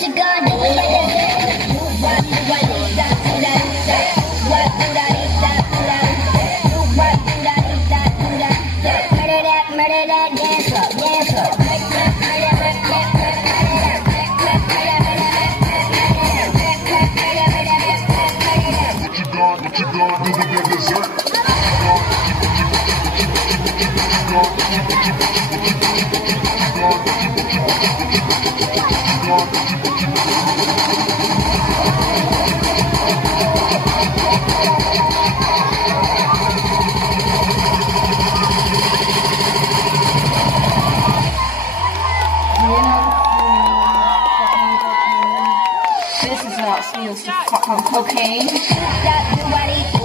What you gonna do when you do what do I do that do that what do that do what do that do that murder that dance floor What you gonna do with your dessert? This is not serious fucking cocaine. that do what